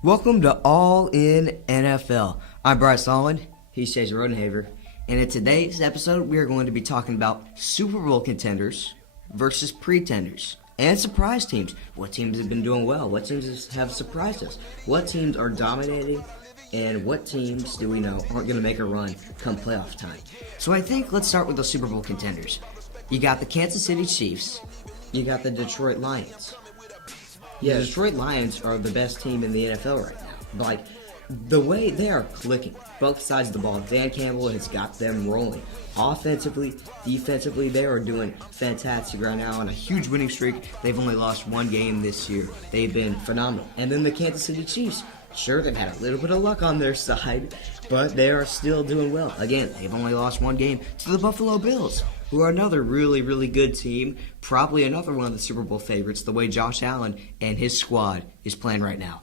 Welcome to All In NFL. I'm Bryce Solomon. He's Chase Rodenhaver. And in today's episode, we are going to be talking about Super Bowl contenders versus pretenders and surprise teams. What teams have been doing well? What teams have surprised us? What teams are dominating? And what teams do we know aren't going to make a run come playoff time? So I think let's start with the Super Bowl contenders. You got the Kansas City Chiefs. You got the Detroit Lions. Yeah, the Detroit Lions are the best team in the NFL right now. Like, the way they are clicking, both sides of the ball, Dan Campbell has got them rolling. Offensively, defensively, they are doing fantastic right now on a huge winning streak. They've only lost one game this year. They've been phenomenal. And then the Kansas City Chiefs, sure, they've had a little bit of luck on their side, but they are still doing well. Again, they've only lost one game to the Buffalo Bills, who are another really, really good team. Probably another one of the Super Bowl favorites, the way Josh Allen and his squad is playing right now.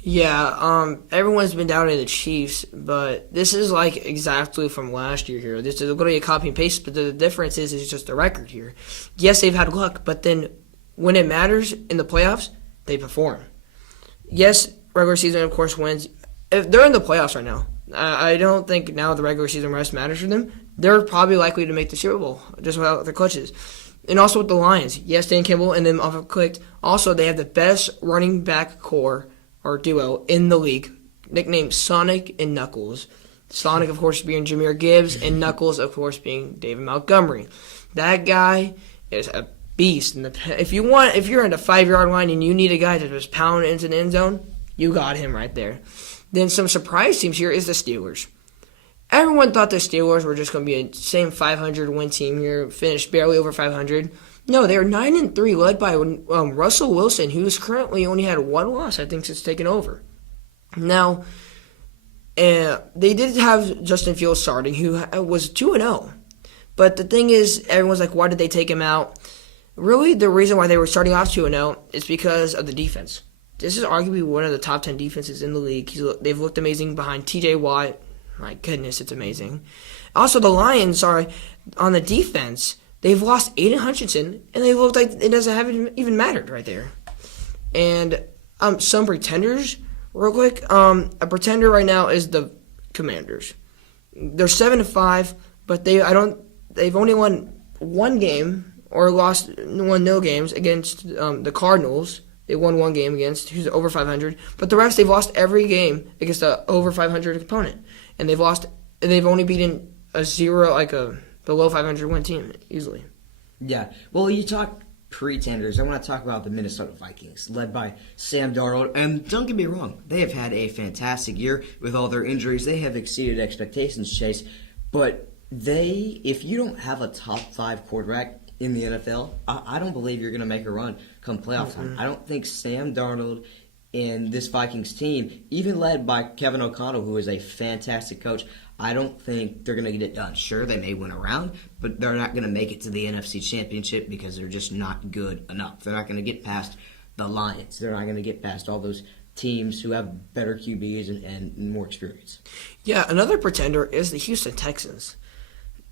Yeah, everyone's been doubting the Chiefs, but this is like exactly from last year here. This is going to be a copy and paste, but the difference is it's just the record here. Yes, they've had luck, but then when it matters in the playoffs, they perform. Yes, regular season, of course, wins. If they're in the playoffs right now, I don't think now the regular season rest matters for them. They're probably likely to make the Super Bowl just without their clutches. And also with the Lions, yes, Dan Campbell and them off clicked. Also, they have the best running back core or duo in the league, nicknamed Sonic and Knuckles. Sonic, of course, being Jahmyr Gibbs, and Knuckles, of course, being David Montgomery. That guy is a beast. And if you're in the 5-yard line and you need a guy to just pound into the end zone, you got him right there. Then some surprise teams here is the Steelers. Everyone thought the Steelers were just going to be a same 500 win team here, finished barely over 500. No, they are 9-3, led by Russell Wilson, who's currently only had one loss, I think, since taking over. Now, they did have Justin Fields starting, who was 2-0. But the thing is, everyone's like, why did they take him out? Really, the reason why they were starting off 2-0 is because of the defense. This is arguably one of the top 10 defenses in the league. They've looked amazing behind T.J. Watt. My goodness, it's amazing. Also, the Lions are on the defense. They've lost Aiden Hutchinson, and they look like it haven't even mattered right there. And some pretenders, real quick. A pretender right now is the Commanders. They're 7-5, but they've only won one game or won no games against the Cardinals. They won one game against who's over 500, but the rest they've lost every game against a over 500 opponent, and they've only beaten a below 500 win team easily. Yeah, well, you talk pretenders. I want to talk about the Minnesota Vikings, led by Sam Darnold. And don't get me wrong, they have had a fantastic year with all their injuries. They have exceeded expectations, Chase. But if you don't have a top 5 quarterback in the NFL, I don't believe you're going to make a run come playoff time. I don't think Sam Darnold and this Vikings team, even led by Kevin O'Connell, who is a fantastic coach, I don't think they're going to get it done. Sure, they may win a round, but they're not going to make it to the NFC Championship because they're just not good enough. They're not going to get past the Lions. They're not going to get past all those teams who have better QBs and more experience. Yeah, another pretender is the Houston Texans.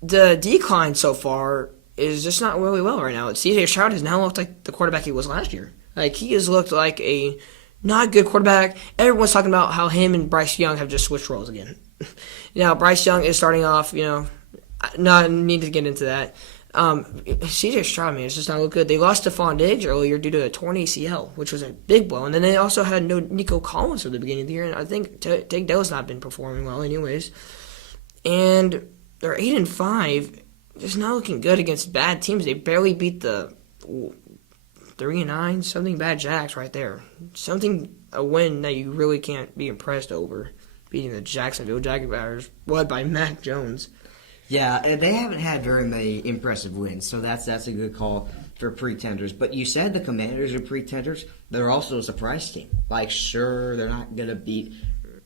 The decline so far is just not really well right now. C.J. Stroud has now looked like the quarterback he was last year. Like, he has looked like a not good quarterback. Everyone's talking about how him and Bryce Young have just switched roles again. Now, Bryce Young is starting off, not need to get into that. C.J. Stroud, man, it's just not look good. They lost to Stephon Diggs earlier due to a torn ACL, which was a big blow. And then they also had no Nico Collins at the beginning of the year. And I think Tank Dell's not been performing well anyways. And they're 8-5. Just not looking good against bad teams. They barely beat the 3-9, something bad Jacks right there. A win that you really can't be impressed over. Beating the Jacksonville Jaguars, led by Mac Jones. Yeah, and they haven't had very many impressive wins, so that's a good call for pretenders. But you said the Commanders are pretenders. They're also a surprise team. Like, sure, they're not going to beat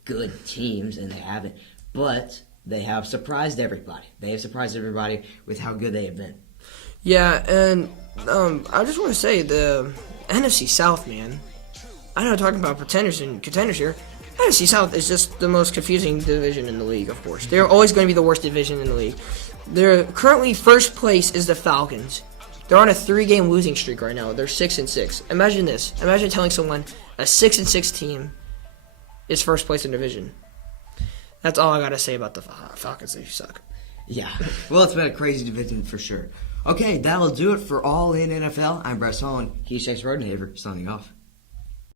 good teams, and they haven't. But they have surprised everybody. They have surprised everybody with how good they have been. Yeah, and I just want to say the NFC South, man. I know talking about pretenders and contenders here. NFC South is just the most confusing division in the league, of course. They're always going to be the worst division in the league. They're currently first place is the Falcons. They're on a 3-game losing streak right now. They're 6-6. Imagine this. Imagine telling someone a 6-6 team is first place in division. That's all I got to say about the Falcons. They suck. Yeah. Well, it's been a crazy division for sure. Okay, that'll do it for All In NFL. I'm Brett Solon. He's Chase Rodenhaver, signing off.